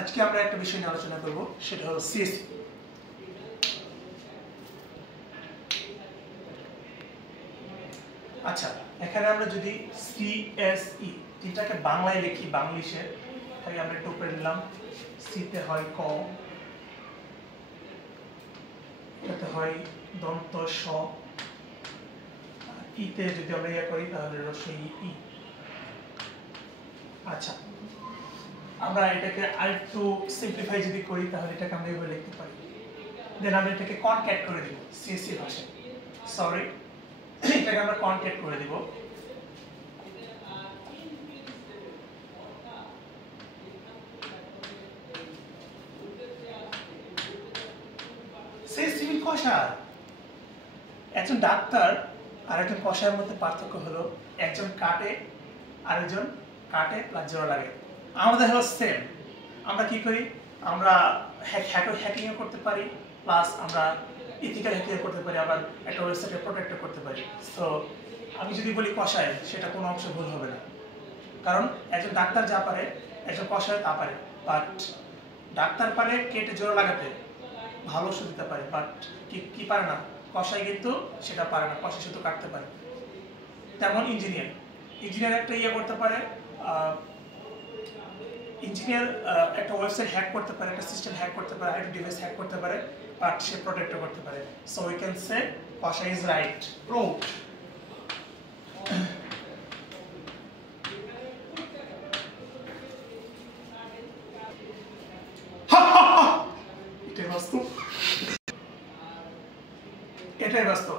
আজকে আমরা একটা বিষয় নিয়ে আলোচনা করব, সেটা হলো সিএসই। আচ্ছা, এখানে আমরা যদি সিএসই এটাকে বাংলায় লিখি, বাংলিশে তাহলে আমরা একটু উপরে নিলাম। সিতে হয় ক, এটাতে হয় দন্ত স, ইতে যদি আমরা ইয়া করি তাহলে রস্বই ই। আচ্ছা, আমরা এটাকে আরেকটু সিম্পলিফাই যদি করি তাহলে এটাকে আমরা এভাবে লিখতে পারি। দেন আমরা এটাকে কনক্যাট করে দিব সিএসসি ভাষায়, সরি এটাকে আমরা কনক্যাট করে দিব। সিভিল কষার, একজন ডাক্তার আর একজন কষায়ের মধ্যে পার্থক্য হলো একজন কাটে আরেকজন কাটে প্লাস জোড়া লাগে। আমাদের হলো সেম। আমরা কি করি, আমরা হ্যাকিং করতে পারি, প্লাস আমরা ইথিক্যাল হ্যাকিং করতে পারি, আবার একটা ওয়েবসাইটে প্রোটেক্ট করতে পারি। সো আমি যদি বলি কষায়, সেটা কোনো অংশে ভুল হবে না, কারণ একজন ডাক্তার যা পারে একজন কষায় তা পারে। বাট ডাক্তার পারে কেটে জোড়া লাগাতে, ভালো ওষুধ দিতে পারে, বাট কি পারে না, কষাই কিন্তু সেটা পারে না, কষাই শুধু কাটতে পারে। তেমন ইঞ্জিনিয়ার একটা ইয়ে করতে পারে, ইঞ্জিনিয়ার একটা ওয়েবসাইট হ্যাক করতে পারে, একটা সিস্টেম হ্যাক করতে পারে, একটা ডিভাইস হ্যাক করতে পারে, বাট সে প্রোটেক্ট করতে পারে। সো উই ক্যান সে কষাই ইজ রাইট। প্রুভড। এটাই বাস্তব, এটাই বাস্তব।